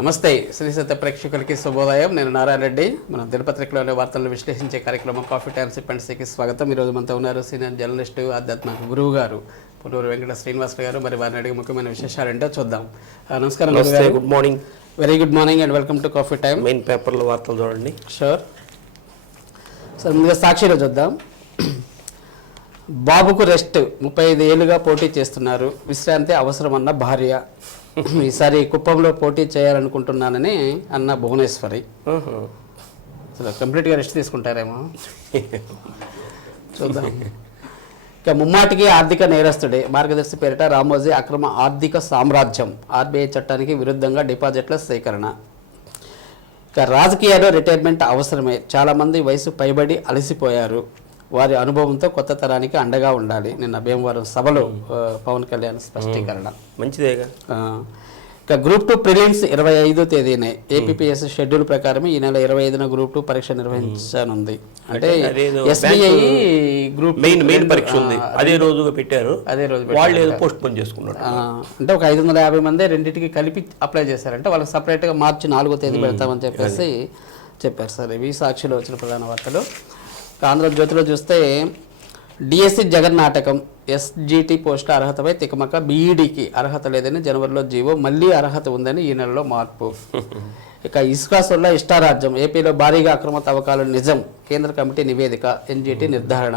నమస్తే శ్రీసత్య ప్రేక్షకులకి శుభోదయం. నేను నారాయణ రెడ్డి. మనం దినపత్రికలోని వార్తలను విశ్లేషించే కార్యక్రమం కాఫీ టైమ్ సిప్ అండ్ టీకి స్వాగతం. ఈరోజు మనతో ఉన్నారు సీనియర్ జర్నలిస్టు, ఆధ్యాత్మిక గురువు గారు పునూరు వెంకట శ్రీనివాస్ గారు. మరి వారిని అడిగి ముఖ్యమైన విశేషాలు ఏంటో చూద్దాం. నమస్కారం గారు. Good morning. Very good morning and welcome to coffee time. Main పేపర్లో వార్తలు చూడండి. Sure sir. ముందుగా సాక్షిలో చూద్దాం. బాబుకు రెస్ట్, 35 ఏళ్లుగా పోటీ చేస్తున్నారు, విశ్రాంతి అవసరమన్న భార్య. ఈసారి కుప్పంలో పోటీ చేయాలనుకుంటున్నానని అన్న భువనేశ్వరి. అసలు కంప్లీట్గా రెస్ట్ తీసుకుంటారేమో చూద్దాం. ఇక ముమ్మాటికి ఆర్థిక నేరస్తుడే, మార్గదర్శి పేరిట రామోజీ అక్రమ ఆర్థిక సామ్రాజ్యం, ఆర్బీఐ చట్టానికి విరుద్ధంగా డిపాజిట్ల సేకరణ. ఇక రాజకీయాల్లో రిటైర్మెంట్ అవసరమే, చాలామంది వయసు పైబడి అలసిపోయారు, వారి అనుభవంతో కొత్త తరానికి అండగా ఉండాలి. నిన్న భీమవరం సభలో పవన్ కళ్యాణ్ స్పష్టీకరణ. మంచిదేగా. ఇక గ్రూప్ 2 ప్రిలిమ్స్ 25వ తేదీనే ఏపీపీఎస్ షెడ్యూల్ ప్రకారం ఈ నెల 25న గ్రూప్ 2 పరీక్ష నిర్వహించనుంది. అంటే ఎస్బీఐ గ్రూప్ మెయిన్ పరీక్ష ఉంది, అదే రోజుగా పెట్టారు. అదే రోజు వాళ్ళు ఏదో పోస్ట్ పోన్ చేసుకున్నారు. అంటే ఒక 550 మంది రెండింటికి కలిపి అప్లై చేశారంటే వాళ్ళకి సపరేట్గా మార్చి 4వ తేదీ పెడతామని చెప్పేసి చెప్పారు సార్. ఇవి సాక్షిలో వచ్చిన ప్రధాన వార్తలు. ఆంధ్రజ్యోతిలో చూస్తే డిఎస్సి జగన్ నాటకం, ఎస్జిటి పోస్టుల అర్హతపై తికమక, బీఈడికి అర్హత లేదని జనవరిలో జీవో, మళ్ళీ అర్హత ఉందని ఈ నెలలో మార్పు. ఇక ఇసుక సొల్ల ఇష్టారాజ్యం, ఏపీలో భారీగా అక్రమ తవ్వకాలు నిజం, కేంద్ర కమిటీ నివేదిక, ఎన్జిటి నిర్ధారణ.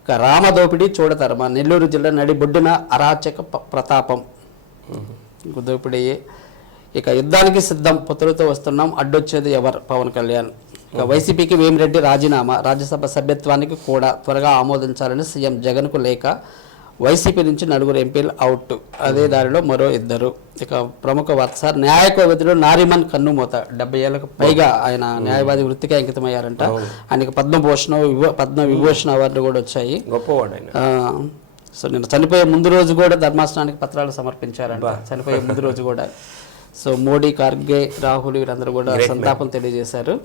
ఇక రామదోపిడి చూడతరమ, నెల్లూరు జిల్లా నడిబొడ్డున అరాచక ప్రతాపం, దోపిడీ. ఇక యుద్ధానికి సిద్ధం, పొత్తులతో వస్తున్నాం, అడ్డొచ్చేది ఎవరు, పవన్ కళ్యాణ్. ఇక వైసీపీకి వేమిరెడ్డి రాజీనామా, రాజ్యసభ సభ్యత్వానికి కూడా త్వరగా ఆమోదించాలని సీఎం జగన్కు లేఖ, వైసీపీ నుంచి 4 ఎంపీలు అవుట్, అదే దారిలో మరో 2. ఇక ప్రముఖ వార్త సార్, న్యాయ కోవిదుడు నారిమన్ కన్నుమూత, 70 ఏళ్లకు పైగా ఆయన న్యాయవాది వృత్తికి అంకితమయ్యారంట. ఆయనకి పద్మ విభూషణ అవార్డులు కూడా వచ్చాయి. గొప్పవాడు ఆయన. సో నిన్న చనిపోయే ముందు రోజు కూడా ధర్మాసనానికి పత్రాలు సమర్పించారంట, చనిపోయే ముందు రోజు కూడా. సో మోడీ, ఖార్గే, రాహుల్ వీరందరూ కూడా సంతాపం తెలియజేశారు.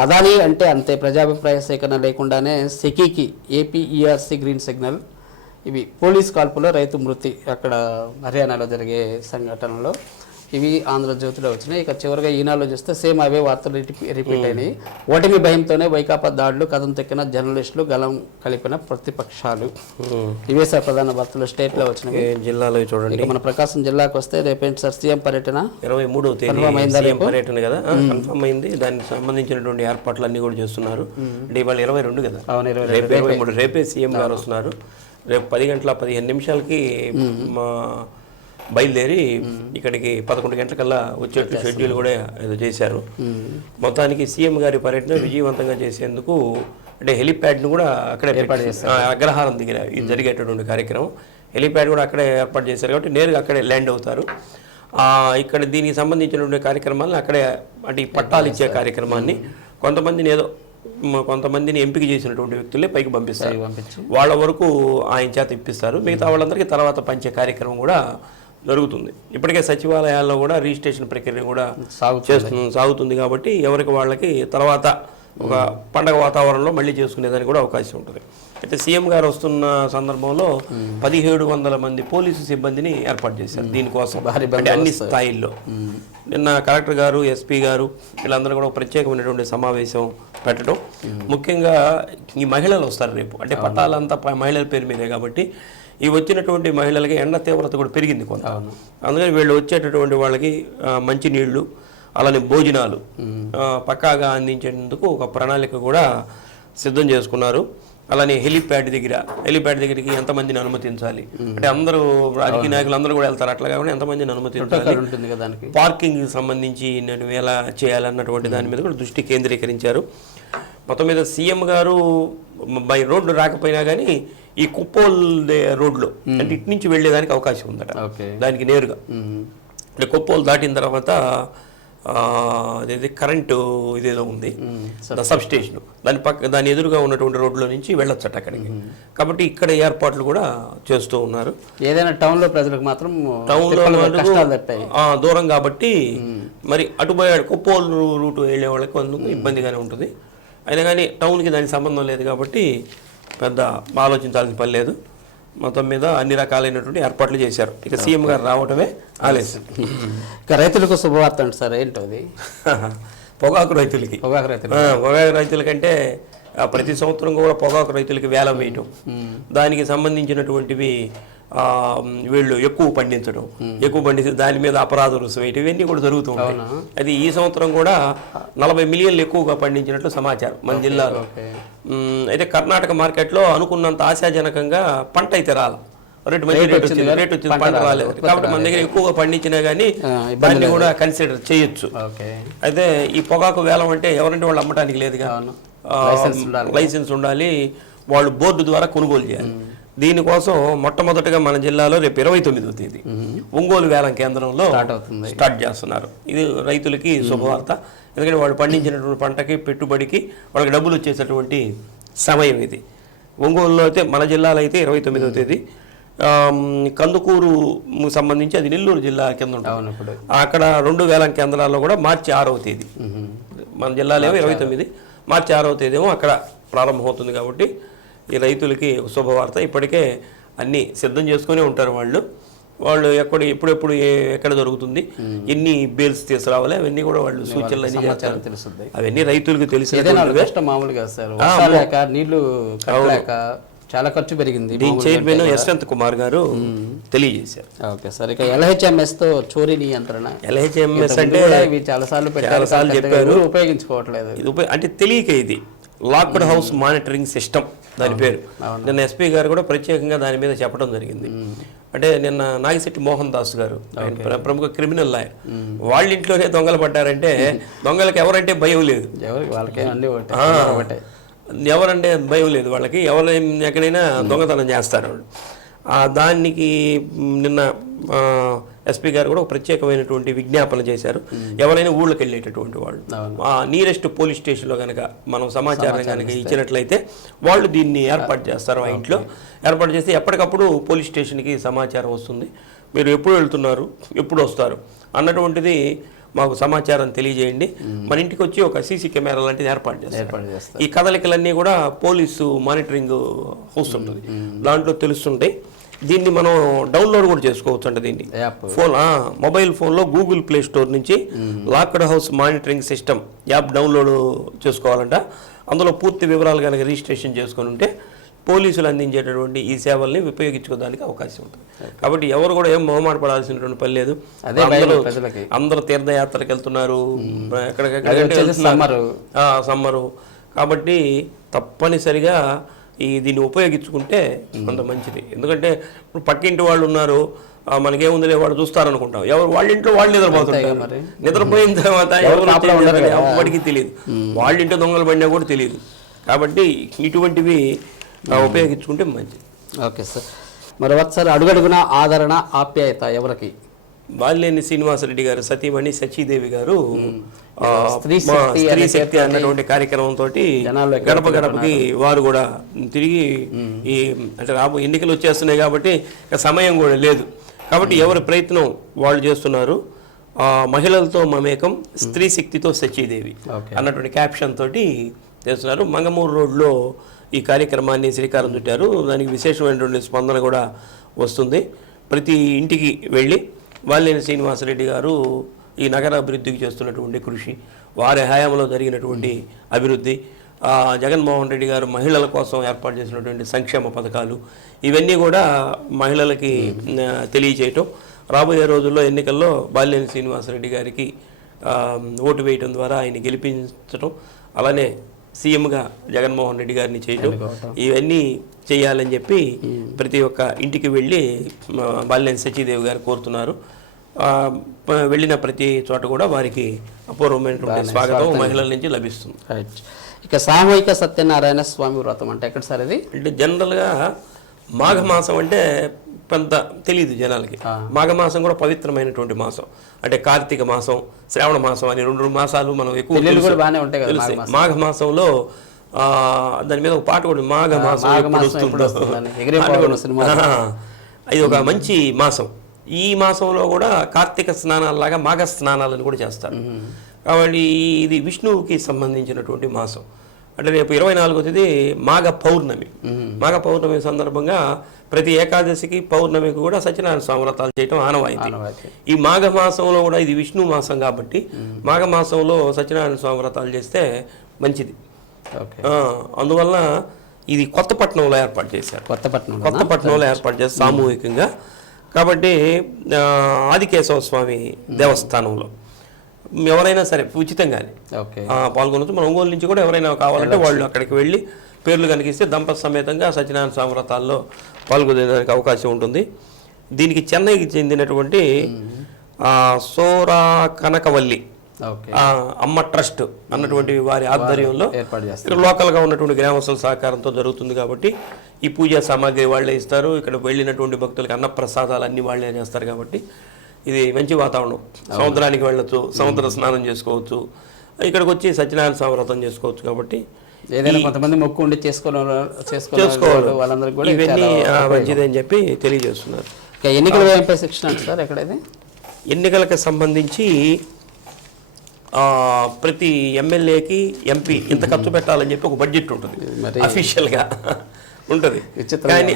అదానీ అంటే అంతే, ప్రజాభిప్రాయ సేకరణ లేకుండానే సెకీకి ఏపీఈఆర్సీ గ్రీన్ సిగ్నల్. ఇవి పోలీస్ కాల్పులో రైతు మృతి, అక్కడ హర్యానాలో జరిగే సంఘటనలో. ఇవి ఆంధ్రజ్యోతిలో వచ్చినాయి. ఇక చివరిగా ఈనాడులో చూస్తే సేమ్ అవే వార్తలు రిపీట్ అయినాయి. ఓటమి భయంతోనే వైకాపా దాడులు, కథం తొక్కిన జర్నలిస్టులు, గలం కలిపిన ప్రతిపక్షాలు. ఇవే సార్ ప్రధాన వార్తలు స్టేట్లో వచ్చినాయి. జిల్లాలో చూడండి. మన ప్రకాశం జిల్లాకు వస్తే రేపేంటి సార్ సీఎం పర్యటన? 23వ తేదీ పర్యటన కదా, కన్ఫర్మ్ అయింది. దానికి సంబంధించినటువంటి ఏర్పాట్లు అన్ని కూడా చేస్తున్నారు. అంటే ఇవాళ 22 కదా, రేపు 23. రేపే సీఎం గారు వస్తున్నారు. రేపు 10 గంటల 15 నిమిషాలకి బయలుదేరి ఇక్కడికి 11 గంటలకల్లా వచ్చేట్టు షెడ్యూల్ కూడా ఏదో చేశారు. మొత్తానికి సీఎం గారి పర్యటన విజయవంతంగా చేసేందుకు అంటే హెలిప్యాడ్ను కూడా అక్కడే ఏర్పాటు చేస్తారు. అగ్రహారం దగ్గర ఇది జరిగేటటువంటి కార్యక్రమం, హెలిప్యాడ్ కూడా అక్కడే ఏర్పాటు చేశారు కాబట్టి నేరుగా అక్కడే ల్యాండ్ అవుతారు. ఇక్కడ దీనికి సంబంధించినటువంటి కార్యక్రమాలను అక్కడే, అంటే ఈ పట్టాలు ఇచ్చే కార్యక్రమాన్ని కొంతమందిని ఎంపిక చేసినటువంటి వ్యక్తులే పైకి పంపిస్తారు. వాళ్ళ వరకు ఆయన చేత ఇప్పిస్తారు. మిగతా వాళ్ళందరికీ తర్వాత పంచే కార్యక్రమం కూడా జరుగుతుంది. ఇప్పటికే సచివాలయాల్లో కూడా రిజిస్ట్రేషన్ ప్రక్రియ కూడా సాగుతుంది కాబట్టి ఎవరికి వాళ్ళకి తర్వాత ఒక పండగ వాతావరణంలో మళ్ళీ చేసుకునేదానికి కూడా అవకాశం ఉంటుంది. అయితే సీఎం గారు వస్తున్న సందర్భంలో 1700 మంది పోలీసు సిబ్బందిని ఏర్పాటు చేశారు దీనికోసం, అంటే అన్ని స్థాయిల్లో. నిన్న కలెక్టర్ గారు, ఎస్పీ గారు వీళ్ళందరూ కూడా ప్రత్యేకమైనటువంటి సమావేశం పెట్టడం. ముఖ్యంగా ఈ మహిళలు వస్తారు రేపు, అంటే పట్టాలంతా మహిళల పేరు మీదే కాబట్టి ఈ వచ్చినటువంటి మహిళలకి ఎండ తీవ్రత కూడా పెరిగింది కొంత. అందుకని వీళ్ళు వచ్చేటటువంటి వాళ్ళకి మంచినీళ్ళు, అలానే భోజనాలు పక్కాగా అందించేందుకు ఒక ప్రణాళిక కూడా సిద్ధం చేసుకున్నారు. అలానే హెలిప్యాడ్ దగ్గరికి ఎంతమందిని అనుమతించాలి, అంటే అందరూ రాజకీయ నాయకులు అందరూ కూడా వెళ్తారు, అట్లా కాబట్టి ఎంతమందిని అనుమతించాలి, పార్కింగ్కి సంబంధించి నేను ఎలా చేయాలన్నటువంటి దాని మీద కూడా దృష్టి కేంద్రీకరించారు. మొత్తం మీద సీఎం గారు బై రోడ్డు రాకపోయినా కానీ ఈ కుప్పోల్ రోడ్లో అంటే ఇటు నుంచి వెళ్ళేదానికి అవకాశం ఉందట, దానికి నేరుగా. అంటే కుప్పోల్ దాటిన తర్వాత అదేది కరెంటు ఇదేదో ఉంది సబ్ స్టేషన్, దాని ఎదురుగా ఉన్నటువంటి రోడ్లో నుంచి వెళ్ళొచ్చట అక్కడికి. కాబట్టి ఇక్కడ ఏర్పాట్లు కూడా చేస్తూ ఉన్నారు. ఏదైనా టౌన్లో ప్రజలకు మాత్రం దూరం కాబట్టి మరి అటు కుప్పోల్ రూట్ వెళ్ళే వాళ్ళకి అందుకు ఇబ్బందిగానే ఉంటుంది. అయినా కానీ టౌన్కి దానికి సంబంధం లేదు కాబట్టి పెద్ద ఆలోచించాల్సిన పని లేదు. మొత్తం మీద అన్ని రకాలైనటువంటి ఏర్పాట్లు చేశారు. ఇక సీఎం గారు రావటమే ఆలస్యం. ఇక రైతులకు శుభవార్త అండి సార్, ఏంటో అది? పొగాకు రైతులకి. పొగాకు రైతులకంటే ప్రతి సంవత్సరం కూడా పొగాకు రైతులకి వేలం వేయటం, దానికి సంబంధించినటువంటివి వీళ్ళు ఎక్కువ పండించి దాని మీద అపరాధ రుసుము వేయటం, ఇవన్నీ కూడా జరుగుతూ ఉంటాయి. అది ఈ సంవత్సరం కూడా 40 మిలియన్లు ఎక్కువగా పండించినట్లు సమాచారం మన జిల్లాలో. అయితే కర్ణాటక మార్కెట్లో అనుకున్నంత ఆశాజనకంగా పంట అయితే రాల, రేటు వచ్చింది, పంట రాలేదు. కాబట్టి మన దగ్గర ఎక్కువగా పండించినా కానీ దాన్ని కూడా కన్సిడర్ చేయొచ్చు. అయితే ఈ పొగాకు వేలం అంటే ఎవరంటే వాళ్ళు అమ్మటానికి లేదుగా, లైసెన్స్ ఉండాలి, వాళ్ళు బోర్డు ద్వారా కొనుగోలు చేయాలి. దీనికోసం మొట్టమొదటిగా మన జిల్లాలో రేపు 29వ తేదీ ఒంగోలు వేలం కేంద్రంలో స్టార్ట్ చేస్తున్నారు. ఇది రైతులకి శుభవార్త. ఎందుకంటే వాళ్ళు పండించినటువంటి పంటకి పెట్టుబడికి వాళ్ళకి డబ్బులు వచ్చేటటువంటి సమయం ఇది. ఒంగోలులో అయితే మన జిల్లాలో అయితే 29వ తేదీ, కందుకూరు సంబంధించి అది నెల్లూరు జిల్లా కింద ఉంటుంది. అక్కడ 2 వేలం కేంద్రాల్లో కూడా మార్చి 6వ తేదీ, మన జిల్లాలో ఏమో 29, మార్చి 6వ తేదీ ఏమో అక్కడ ప్రారంభమవుతుంది. కాబట్టి ఈ రైతులకి శుభవార్త. ఇప్పటికే అన్నీ సిద్ధం చేసుకునే ఉంటారు వాళ్ళు ఎప్పుడెప్పుడు ఎక్కడ జరుగుతుంది, ఎన్ని బేల్స్ తీసుకురావాలి, అవన్నీ కూడా వాళ్ళు సూచనలు అన్నీ చేస్తారు. అవన్నీ రైతులకు తెలిసిన మామూలుగా సార్, నీళ్లు చాలా ఖర్చు పెరిగింది. దీని చైర్మన్ యశ్వంత్ కుమార్ గారు తెలియజేశారు. Okay sir. ఇక LHMS తో చోరీ నియంత్రణ, LHMS అంటే చాలాసార్లు చెప్పారు, ఉపయోగించుకోవట్లేదు. ఇది అంటే తెలియక, ఇది లాక్డ్ హౌస్ మానిటరింగ్ సిస్టమ్ దాని పేరు. నిన్న ఎస్పీ గారు కూడా ప్రత్యేకంగా దాని మీద చెప్పడం జరిగింది. అంటే నిన్న నాగిశెట్టి మోహన్ దాస్ గారు, ప్రముఖ క్రిమినల్ లాయర్, వాళ్ళ ఇంట్లోనే దొంగలు పడ్డారంటే దొంగలకి ఎవరంటే భయం లేదు, ఎవరంటే భయం లేదు వాళ్ళకి, ఎవరు ఎక్కడైనా దొంగతనం చేస్తారు వాళ్ళు. దానికి నిన్న ఎస్పీ గారు కూడా ఒక ప్రత్యేకమైనటువంటి విజ్ఞాపన చేశారు. ఎవరైనా ఊళ్ళకి వెళ్ళేటటువంటి వాళ్ళు నియరెస్ట్ పోలీస్ స్టేషన్లో కనుక మనం సమాచారం కనుక ఇచ్చినట్లయితే వాళ్ళు దీన్ని ఏర్పాటు చేస్తారు. ఆ ఇంట్లో ఏర్పాటు చేస్తే ఎప్పటికప్పుడు పోలీస్ స్టేషన్కి సమాచారం వస్తుంది. మీరు ఎప్పుడు వెళ్తున్నారు, ఎప్పుడు వస్తారు అన్నటువంటిది మాకు సమాచారం తెలియజేయండి. మన ఇంటికి వచ్చి ఒక సీసీ కెమెరా లాంటిది ఏర్పాటు చేస్తారు. ఈ కదలికలన్నీ కూడా పోలీసు మానిటరింగ్ హౌస్ ఉంటుంది, దాంట్లో తెలుస్తుంటాయి. దీన్ని మనం డౌన్లోడ్ కూడా చేసుకోవచ్చు అంట. దీన్ని మొబైల్ ఫోన్లో గూగుల్ ప్లే స్టోర్ నుంచి locked house monitoring system app download చేసుకోవాలంట. అందులో పూర్తి వివరాలు కనుక రిజిస్ట్రేషన్ చేసుకొని ఉంటే పోలీసులు అందించేటటువంటి ఈ సేవల్ని ఉపయోగించుకోవడానికి అవకాశం ఉంటుంది. కాబట్టి ఎవరు కూడా ఏం మొహమాట పడాల్సినటువంటి పని లేదు. అందరూ తీర్థయాత్రకు వెళ్తున్నారు, ఎక్కడికెక్కడ సమ్మరు, కాబట్టి తప్పనిసరిగా దీన్ని ఉపయోగించుకుంటే అంత మంచిది. ఎందుకంటే ఇప్పుడు పక్కింటి వాళ్ళు ఉన్నారు, మనకేముందిలే వాళ్ళు చూస్తారనుకుంటాం, ఎవరు వాళ్ళ ఇంట్లో వాళ్ళు నిద్రపోతుంటారు. నిద్రపోయిన తర్వాత ఎవరికి తెలియదు, వాళ్ళ ఇంట్లో దొంగలు పడినా కూడా తెలియదు. కాబట్టి ఇటువంటివి ఉపయోగించుకుంటే మంచిది. Okay sir. మరి ఒకసారి అడుగడుగున ఆదరణ ఆప్యాయత ఎవరికి? బాలినేని శ్రీనివాసరెడ్డి గారు సతీమణి సచీదేవి గారు స్త్రీ శక్తి అన్నటువంటి కార్యక్రమంతో గడప గడపకి వారు కూడా తిరిగి అంటే ఎన్నికలు వచ్చేస్తున్నాయి కాబట్టి సమయం కూడా లేదు. కాబట్టి ఎవరి ప్రయత్నం వాళ్ళు చేస్తున్నారు. మహిళలతో మమేకం, స్త్రీ శక్తితో సచీదేవి అన్నటువంటి క్యాప్షన్ తోటి చేస్తున్నారు. మంగమూరు రోడ్లో ఈ కార్యక్రమాన్ని శ్రీకారం చుట్టారు. దానికి విశేషమైనటువంటి స్పందన కూడా వస్తుంది. ప్రతి ఇంటికి వెళ్ళి బాలినేని శ్రీనివాసరెడ్డి గారు ఈ నగర అభివృద్ధికి చేస్తున్నటువంటి కృషి, వారి హయాంలో జరిగినటువంటి అభివృద్ధి, జగన్మోహన్ రెడ్డి గారు మహిళల కోసం ఏర్పాటు చేసినటువంటి సంక్షేమ పథకాలు, ఇవన్నీ కూడా మహిళలకి తెలియచేయటం, రాబోయే రోజుల్లో ఎన్నికల్లో బాలినేని శ్రీనివాసరెడ్డి గారికి ఓటు వేయటం ద్వారా ఆయన గెలిపించడం, అలానే సీఎంగా జగన్మోహన్ రెడ్డి గారిని చేయడం, ఇవన్నీ చేయాలని చెప్పి ప్రతి ఒక్క ఇంటికి వెళ్ళి బాలినేని సచీదేవి గారు కోరుతున్నారు. వెళ్ళిన ప్రతి చోట కూడా వారికి అపూర్వమైనటువంటి స్వాగతం మహిళల నుంచి లభిస్తుంది. ఇక సామూహిక సత్యనారాయణ స్వామి వ్రతం అంటే ఎక్కడ సార్ ఇది? అంటే జనరల్గా మాఘమాసం అంటే పెద్ద తెలియదు జనాలకి. మాఘమాసం కూడా పవిత్రమైనటువంటి మాసం. అంటే కార్తీక మాసం, శ్రావణ మాసం అని 2 మాసాలు మనం ఎక్కువ తెలుసు. మాఘమాసంలో దాని మీద ఒక పాట కూడా, మాఘమాసం ఇది ఒక మంచి మాసం. ఈ మాసంలో కూడా కార్తీక స్నానాలలాగా మాఘ స్నానాలను కూడా చేస్తారు. కాబట్టి ఇది విష్ణువుకి సంబంధించినటువంటి మాసం. అంటే రేపు 24వ తేదీ మాఘ పౌర్ణమి. మాఘ పౌర్ణమి సందర్భంగా ప్రతి ఏకాదశికి పౌర్ణమికి కూడా సత్యనారాయణ స్వామి వ్రతాలు చేయడం ఆనవాయితీ. ఈ మాఘ మాసంలో కూడా ఇది విష్ణు మాసం కాబట్టి మాఘ మాసంలో సత్యనారాయణ స్వామి వ్రతాలు చేస్తే మంచిది. అందువల్ల ఇది కొత్తపట్నంలో ఏర్పాటు చేశారు. కొత్తపట్నంలో ఏర్పాటు చేస్తారు సామూహికంగా. కాబట్టి ఆదికేశవ స్వామి దేవస్థానంలో ఎవరైనా సరే ఉచితంగానే పాల్గొనవచ్చు. మన ఒంగోలు నుంచి కూడా ఎవరైనా కావాలంటే వాళ్ళు అక్కడికి వెళ్ళి పేర్లు కనిపిస్తే దంపతి సమేతంగా సత్యనారాయణ స్వామి వ్రతాల్లో పాల్గొనేదానికి అవకాశం ఉంటుంది. దీనికి చెన్నైకి చెందినటువంటి సోరా కనకవల్లి అమ్మ ట్రస్ట్ అన్నటువంటి వారి ఆధ్వర్యంలో లోకల్గా ఉన్నటువంటి గ్రామస్తుల సహకారంతో జరుగుతుంది. కాబట్టి ఈ పూజా సామాగ్రి వాళ్ళే ఇస్తారు. ఇక్కడ వెళ్ళినటువంటి భక్తులకి అన్నప్రసాదాలు అన్ని వాళ్ళే చేస్తారు. కాబట్టి ఇది మంచి వాతావరణం. సముద్రానికి వెళ్ళొచ్చు, సముద్ర స్నానం చేసుకోవచ్చు, ఇక్కడికి వచ్చి సత్యనారాయణ స్వామి వ్రతం చేసుకోవచ్చు. కాబట్టి ఏదైనా కొంతమంది మొక్కు ఉండి చేసుకోవాలి వాళ్ళందరికీ కూడా ఇవన్నీ మంచిది అని చెప్పి తెలియజేస్తున్నారు. ఎన్నికల వ్యయంపై శిక్షణ సార్ ఎక్కడైతే ఎన్నికలకు సంబంధించి ప్రతి ఎమ్మెల్యేకి ఎంపీ ఇంత ఖర్చు పెట్టాలని చెప్పి ఒక బడ్జెట్ ఉంటుంది, అఫీషియల్గా ఉంటుంది. కానీ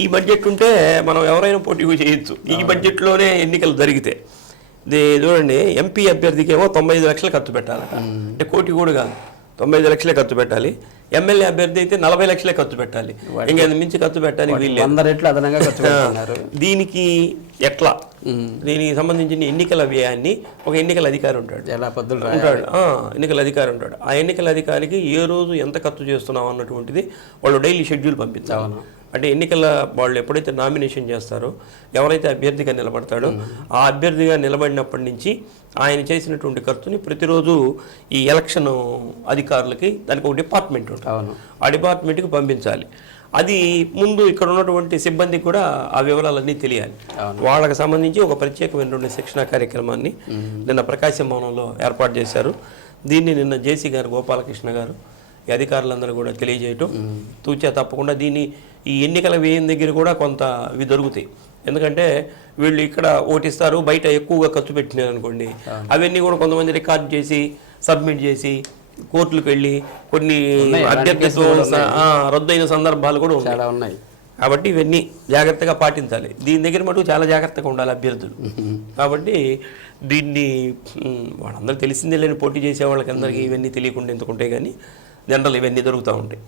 ఈ బడ్జెట్ ఉంటే మనం ఎవరైనా పోటీ చేయొచ్చు. ఈ బడ్జెట్లోనే ఎన్నికలు జరిగితే చూడండి, ఎంపీ అభ్యర్థికి ఏమో 95 లక్షలు ఖర్చు పెట్టాలి. అంటే కోటి కూడా కాదు, 95 లక్షలే ఖర్చు పెట్టాలి. ఎమ్మెల్యే అభ్యర్థి అయితే 40 లక్షలే ఖర్చు పెట్టాలి. ఇంకా మించి ఖర్చు పెట్టాలి దీనికి ఎట్లా దీనికి సంబంధించిన ఎన్నికల వ్యయాన్ని ఒక ఎన్నికల అధికారి ఉంటాడు. ఎన్నికల అధికారి ఉంటాడు. ఆ ఎన్నికల అధికారికి ఏ రోజు ఎంత ఖర్చు చేస్తున్నాం అన్నటువంటిది వాళ్ళు డైలీ షెడ్యూల్ పంపించాలి. అంటే ఎన్నికల వాళ్ళు ఎప్పుడైతే నామినేషన్ చేస్తారో, ఎవరైతే అభ్యర్థిగా నిలబడతాడో ఆ అభ్యర్థిగా నిలబడినప్పటి నుంచి ఆయన చేసినటువంటి ఖర్చుని ప్రతిరోజు ఈ ఎలక్షన్ అధికారులకి దానికి ఒక డిపార్ట్మెంట్ ఉంటుంది, ఆ డిపార్ట్మెంట్కి పంపించాలి. అది ముందు ఇక్కడ ఉన్నటువంటి సిబ్బందికి కూడా ఆ వివరాలన్నీ తెలియాలి. వాళ్ళకి సంబంధించి ఒక ప్రత్యేకమైనటువంటి శిక్షణా కార్యక్రమాన్ని నిన్న ప్రకాశం భవనంలో ఏర్పాటు చేశారు. దీన్ని నిన్న జేసీ గారు, గోపాలకృష్ణ గారు, ఈ అధికారులందరూ కూడా తెలియజేయటం తూచా తప్పకుండా ఈ ఎన్నికల వ్యయం దగ్గర కూడా కొంత ఇవి దొరుకుతాయి. ఎందుకంటే వీళ్ళు ఇక్కడ ఓటిస్తారు, బయట ఎక్కువగా ఖర్చు పెట్టినారు అనుకోండి, అవన్నీ కూడా కొంతమంది రికార్డ్ చేసి సబ్మిట్ చేసి కోర్టులకు వెళ్ళి కొన్ని అభ్యర్థిత్వం రద్దయిన సందర్భాలు కూడా ఉన్నాయి. కాబట్టి ఇవన్నీ జాగ్రత్తగా పాటించాలి. దీని దగ్గర మటుకు చాలా జాగ్రత్తగా ఉండాలి అభ్యర్థులు. కాబట్టి దీన్ని వాళ్ళందరూ తెలిసిందే లేని పోటీ చేసే వాళ్ళకి అందరికీ ఇవన్నీ తెలియకుండా ఎందుకుంటాయి, కానీ జనరల్ ఇవన్నీ దొరుకుతూ ఉంటాయి.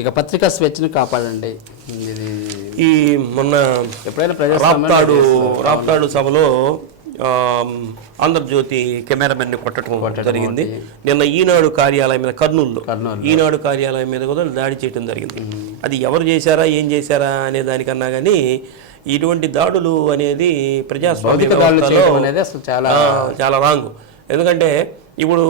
ఇక పత్రికా స్వేచ్ఛను కాపాడండి. ఈ మొన్న ఎప్పుడైనా రాప్తాడు సభలో ఆంధ్రజ్యోతి కెమెరామెన్ని కొట్టడం జరిగింది. నిన్న ఈనాడు కార్యాలయం మీద కర్నూలులో ఈనాడు కార్యాలయం మీద కూడా దాడి చేయడం జరిగింది. అది ఎవరు చేశారా, ఏం చేశారా అనే దానికన్నా కానీ ఇటువంటి దాడులు అనేది ప్రజాస్వామ్య చాలా రాంగ్. ఎందుకంటే ఇప్పుడు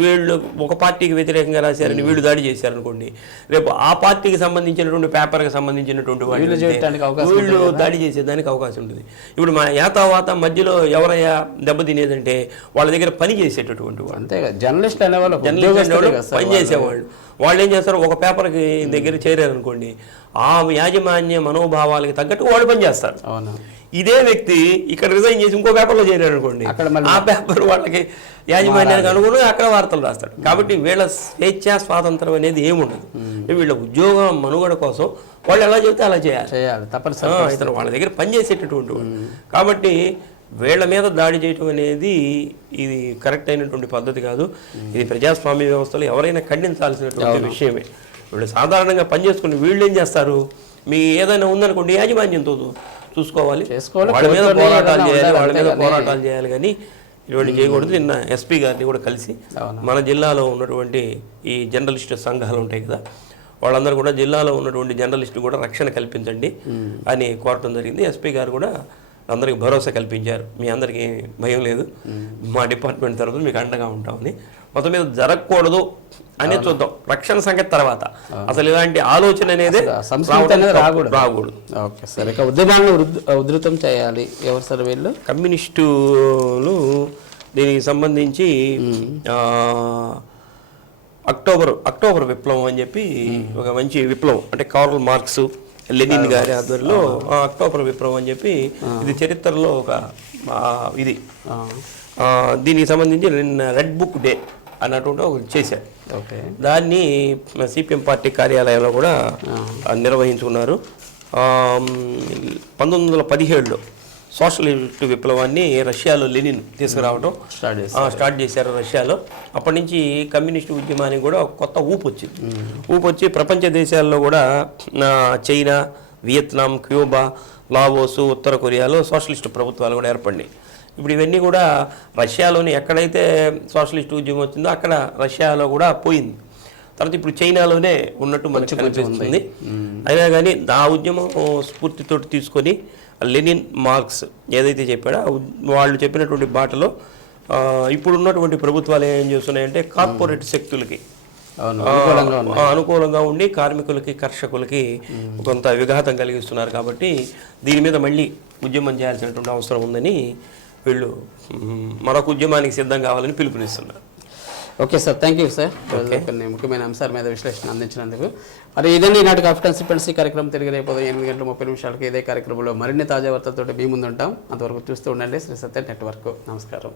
వీళ్ళు ఒక పార్టీకి వ్యతిరేకంగా రాశారని వీళ్ళు దాడి చేశారనుకోండి, రేపు ఆ పార్టీకి సంబంధించినటువంటి పేపర్కి సంబంధించినటువంటి వీళ్ళు దాడి చేసేదానికి అవకాశం ఉంటుంది. ఇప్పుడు మా యాతావాత మధ్యలో ఎవరయ్యా దెబ్బతినేదంటే వాళ్ళ దగ్గర పని చేసేటటువంటి వాళ్ళు, అంతే జర్నలిస్ట్ అనేవాళ్ళు పని చేసేవాళ్ళు. వాళ్ళు ఏం చేస్తారు, ఒక పేపర్కి దగ్గర చేరారనుకోండి, ఆ యాజమాన్య మనోభావాలకి తగ్గట్టు వాళ్ళు పని చేస్తారు. ఇదే వ్యక్తి ఇక్కడ రిజైన్ చేసి ఇంకో పేపర్లో చేరారు అనుకోండి, ఆ పేపర్ వాళ్ళకి యాజమాన్యానికి అనుగుణంగా అక్కడ వార్తలు రాస్తాడు. కాబట్టి వీళ్ళ స్వేచ్ఛ స్వాతంత్రం అనేది ఏముండదు. వీళ్ళ ఉద్యోగం మనుగడ కోసం వాళ్ళు ఎలా చెబితే అలా చేయాలి తప్పనిసరిగా. ఇతను వాళ్ళ దగ్గర పనిచేసేటటువంటి వాళ్ళు. కాబట్టి వీళ్ళ మీద దాడి చేయటం అనేది ఇది కరెక్ట్ అయినటువంటి పద్ధతి కాదు. ఇది ప్రజాస్వామ్య వ్యవస్థలో ఎవరైనా ఖండించాల్సినటువంటి విషయమే. వీళ్ళు సాధారణంగా పనిచేసుకుని వీళ్ళు ఏం చేస్తారు, మీ ఏదైనా ఉందనుకోండి యాజమాన్యంతో చూసుకోవాలి, వాళ్ళ మీద పోరాటాలు చేయాలి కానీ ఇటువంటి చేయకూడదు. నిన్న ఎస్పీ గారిని కూడా కలిసి మన జిల్లాలో ఉన్నటువంటి ఈ జర్నలిస్ట్ సంఘాలు ఉంటాయి కదా, వాళ్ళందరూ కూడా జిల్లాలో ఉన్నటువంటి జర్నలిస్టు కూడా రక్షణ కల్పించండి అని కోరటం జరిగింది. ఎస్పీ గారు కూడా అందరికీ భరోసా కల్పించారు, మీ అందరికీ భయం లేదు, మా డిపార్ట్మెంట్ తరఫున మీకు అండగా ఉంటామని. మొత్తం మీద జరగకూడదు అనేది చూద్దాం, రక్షణ సంగతి తర్వాత. అసలు ఇలాంటి ఆలోచన అనేది రాకూడదు. ఓకే సార్, ఇక ఉద్యమాలను ఉధృతం చేయాలి ఎవరు సార్ వీళ్ళు? కమ్యూనిస్టులు దీనికి సంబంధించి అక్టోబర్ విప్లవం అని చెప్పి ఒక మంచి విప్లవం, అంటే కార్ల్ మార్క్స్, లెనిన్ గారి ఆధ్వర్యంలో అక్టోబర్ విప్లవం అని చెప్పి ఇది చరిత్రలో ఒక ఇది. దీనికి సంబంధించి రెడ్ బుక్ డే అన్నటువంటి ఒకటి చేశారు. ఓకే. దాన్ని సిపిఎం పార్టీ కార్యాలయంలో కూడా నిర్వహించుకున్నారు. 1917లో సోషలిస్ట్ విప్లవాన్ని రష్యాలో లెనిన్ తీసుకురావడం స్టార్ట్ చేశారు రష్యాలో. అప్పటి నుంచి కమ్యూనిస్టు ఉద్యమానికి కూడా కొత్త ఊపు వచ్చింది. ఊపు వచ్చి ప్రపంచ దేశాల్లో కూడా చైనా, వియత్నాం, క్యూబా, లావోసు, ఉత్తర కొరియాలో సోషలిస్టు ప్రభుత్వాలు కూడా ఏర్పడినాయి. ఇప్పుడు ఇవన్నీ కూడా రష్యాలోని ఎక్కడైతే సోషలిస్ట్ ఉద్యమం వచ్చిందో అక్కడ రష్యాలో కూడా పోయింది. తర్వాత ఇప్పుడు చైనాలోనే ఉన్నట్టు మనకు కనిపిస్తుంది. అయినా కానీ ఆ ఉద్యమం స్ఫూర్తితో తీసుకొని లెనిన్, మార్క్స్ ఏదైతే చెప్పాడో వాళ్ళు చెప్పినటువంటి బాటలో ఇప్పుడు ఉన్నటువంటి ప్రభుత్వాలు ఏం చేస్తున్నాయంటే కార్పొరేట్ శక్తులకి అనుకూలంగా ఉండి కార్మికులకి, కర్షకులకి కొంత విఘాతం కలిగిస్తున్నారు. కాబట్టి దీని మీద మళ్ళీ ఉద్యమం చేయాల్సినటువంటి అవసరం ఉందని వీళ్ళు మరొక ఉద్యమానికి సిద్ధం కావాలని పిలుపునిస్తున్నారు. Okay sir, thank you sir. కొన్ని ముఖ్యమైన అంశాల మీద విశ్లేషణ అందించినందుకు. మరి ఇదండి ఈనాటి కాఫీ కాన్స్టిట్యుయెన్సీ కార్యక్రమం. తిరిగి రేపు 8:30 ఇదే కార్యక్రమంలో మరిన్ని తాజా వార్తలతో మీ ముందు ఉంటాం. అంతవరకు చూస్తూ ఉండండి శ్రీ సత్య నెట్వర్క్. నమస్కారం.